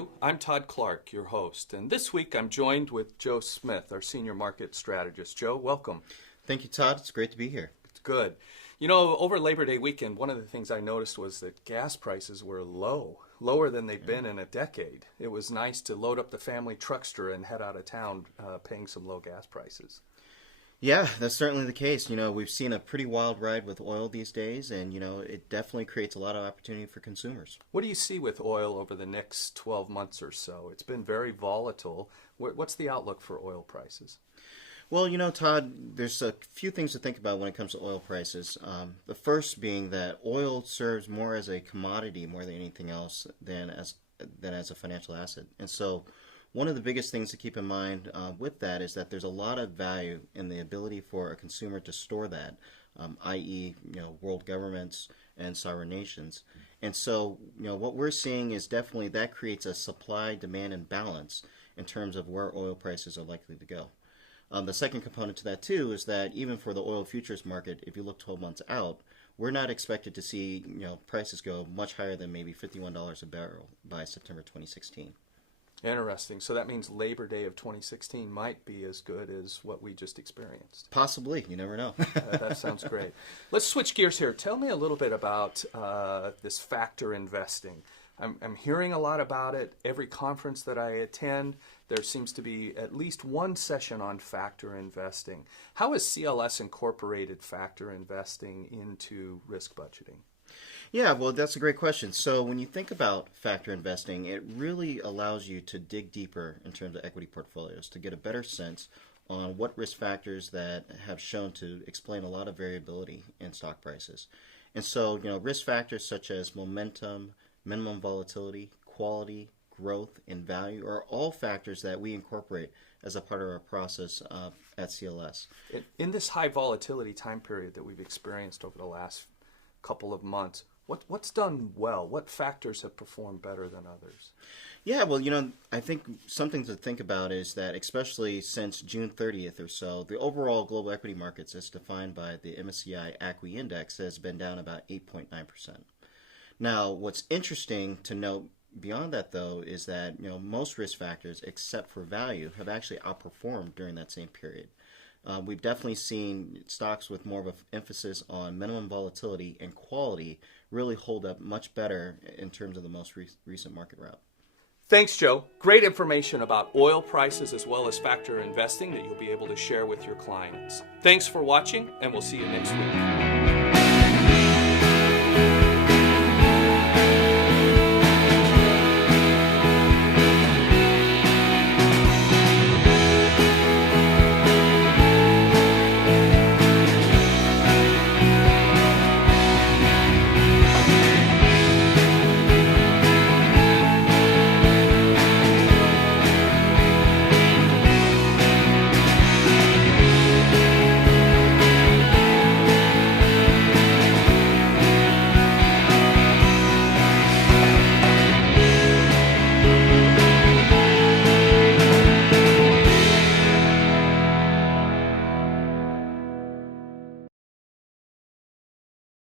you. I'm Todd Clark, your host, and this week I'm joined with Joe Smith, our senior market strategist. Joe, welcome. Thank you, Todd. It's great to be here. It's good. You know, over Labor Day weekend, one of the things I noticed was that gas prices were lower than they've been in a decade. It was nice to load up the family truckster and head out of town paying some low gas prices. Yeah, that's certainly the case. You know, we've seen a pretty wild ride with oil these days, and, you know, it definitely creates a lot of opportunity for consumers. What do you see with oil over the next 12 months or so? It's been very volatile. What's the outlook for oil prices? Well, you know, Todd, there's a few things to think about when it comes to oil prices. The first being that oil serves more as a commodity more than anything else than as a financial asset. And so one of the biggest things to keep in mind with that is that there's a lot of value in the ability for a consumer to store that, i.e., you know, world governments and sovereign nations. And so, you know, what we're seeing is definitely that creates a supply-demand imbalance in terms of where oil prices are likely to go. The second component to that, too, is that even for the oil futures market, if you look 12 months out, we're not expected to see, you know, prices go much higher than maybe $51 a barrel by September 2016. Interesting. So that means Labor Day of 2016 might be as good as what we just experienced. Possibly. You never know. That sounds great. Let's switch gears here. Tell me a little bit about this factor investing. I'm hearing a lot about it. Every conference that I attend, there seems to be at least one session on factor investing. How has CLS incorporated factor investing into risk budgeting? Yeah, well, that's a great question. So when you think about factor investing, it really allows you to dig deeper in terms of equity portfolios to get a better sense on what risk factors that have shown to explain a lot of variability in stock prices. And so, you know, risk factors such as momentum, minimum volatility, quality, growth, and value are all factors that we incorporate as a part of our process at CLS. In this high volatility time period that we've experienced over the last couple of months, what's done well? What factors have performed better than others? Yeah, well, you know, I think something to think about is that especially since June 30th or so, the overall global equity markets as defined by the MSCI ACWI index has been down about 8.9%. Now, what's interesting to note beyond that, though, is that, you know, most risk factors, except for value, have actually outperformed during that same period. We've definitely seen stocks with more of an emphasis on minimum volatility and quality really hold up much better in terms of the most recent market route. Thanks, Joe. Great information about oil prices as well as factor investing that you'll be able to share with your clients. Thanks for watching, and we'll see you next week.